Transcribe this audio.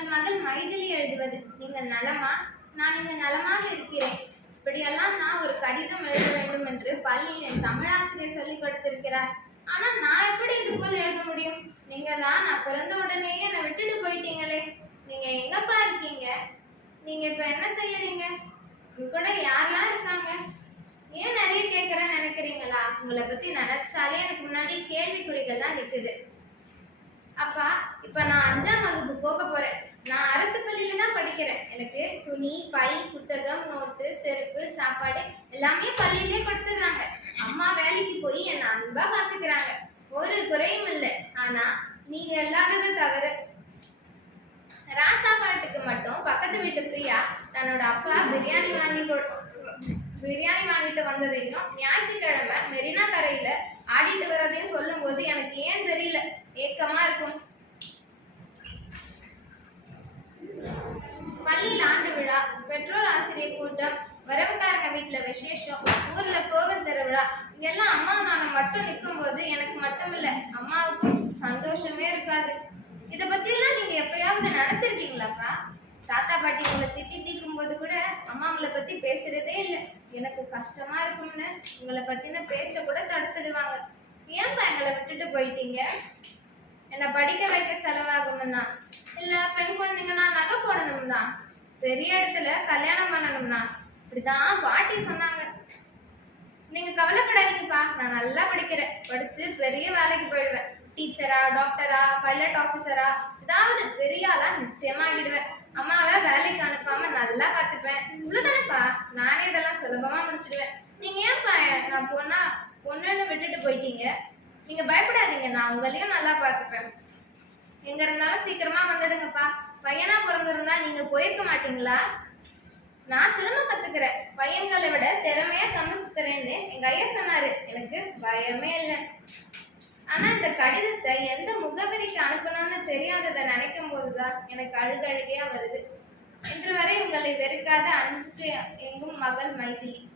உங்கள் மகள் மைதிலி எழுதுவது. நீங்கள் நலமா? நான் இங்கு நலமாக இருக்கிறேன். இப்படியெல்லாம் நான் ஒரு கடிதம் எழுத வேண்டும் என்று பள்ளியில் என் தமிழாசிரியர் சொல்லிக் கொடுத்திருக்கிறார். ஆனால் நான் எப்படி இது போல் எழுத முடியும்? நீங்க தான் நான் பிறந்த உடனேயே என்னை விட்டுட்டு போயிட்டீங்களே. நீங்க எங்கப்பா இருக்கீங்க? நீங்க இப்ப என்ன செய்யறீங்க? கூட யாரெல்லாம் இருக்காங்க? ஏன் நிறைய கேட்கறேன்னு நினைக்கிறீங்களா? உங்களை பத்தி நினைச்சாலே எனக்கு முன்னாடி கேள்விக்குறிகள் தான் நிற்குது. அப்பா இப்ப நான் அஞ்சாம் வகுப்பு போக போறேன் நான் அரசு பள்ளியில தான் படிக்கிறேன் எனக்கு துணி பை புத்தகம் நோட்டு செருப்பு சாப்பாடு எல்லாமே பள்ளியிலே கொடுத்துடுறாங்க. அம்மா வேலைக்கு போய் என்னை அன்பா பார்த்துக்கிறாங்க. ஒரு குறையும் இல்லை. ஆனா நீங்க இல்லாததை தவிர ராசா பாட்டுக்கு மட்டும் பக்கத்து வீட்டு பிரியா தன்னோட அப்பா பிரியாணி வாங்கி கொடு- பிரியாணி வாங்கிட்டு வந்ததையும் ஞாயிற்றுக்கிழமை பள்ளியில் ஆண்டு விழா பெற்றோர் ஆசிரியர் கூட்டம் வரவுக்காரங்க வீட்டில் விசேஷம் ஊரில் கோவில் திருவிழா இங்கெல்லாம் அம்மா நானும் மட்டும் நிற்கும் போது எனக்கு மட்டும் இல்லை அம்மாவுக்கும் சந்தோஷமே இருக்காது. இதை பற்றியெல்லாம் நீங்கள் எப்பயாவது நினச்சிருக்கீங்களாப்பா? தாத்தா பாட்டி உங்களை திட்டி தீக்கும் போது கூட அம்மா உங்களை பற்றி பேசுறதே இல்லை. எனக்கு கஷ்டமாக இருக்கும்னு உங்களை பற்றின பேச்சை கூட தடுத்துடுவாங்க. ஏன்பா எங்களை விட்டுட்டு போயிட்டீங்க? என்னை படிக்க வைக்க செலவாகும்னா? இல்லை பெண் குழந்தைங்கன்னா நகை போடணும்னா? பெரிய இடத்துல கல்யாணம் பண்ணணும்னா இப்படிதான் பாட்டி சொன்னாங்க. நீங்க கவலைப்படாதீங்கப்பா நான் நல்லா படிக்கிறேன். படிச்சு பெரிய வேலைக்கு போயிடுவேன். டீச்சரா டாக்டரா பைலட் ஆஃபீஸரா ஏதாவது பெரிய ஆளா நிச்சயமா ஆகிடுவேன் அம்மாவை வேலைக்கு அனுப்பாம நல்லா பார்த்துப்பேன். இவ்வளவுதானப்பா? நானே இதெல்லாம் சுலபமா முடிச்சிடுவேன். நீங்க ஏன்ப்பா நான் பொண்ணா பொண்ணுன்னு விட்டுட்டு போயிட்டீங்க? நீங்க பயப்படாதீங்க நான் உங்களையும் நல்லா பார்த்துப்பேன். எங்க இருந்தாலும் சீக்கிரமா வந்து பையனா நீங்க போயிருக்க மாட்டீங்களா? நான் சிலம்பம் கத்துக்கிறேன். பையன்களை விட திறமையா கம்மி சுத்துறேன்னு எங்க ஐயா சொன்னாரு. எனக்கு பயமே இல்லை. ஆனா இந்த கடிதத்தை எந்த முகவரிக்கு அனுப்பணும்னு தெரியாததை நினைக்கும் போதுதான் எனக்கு அழுகழுகையா வருது. இன்று வரை உங்களை வெறுக்காத அன்புக்கு எங்கும் மகள் மைதிலி.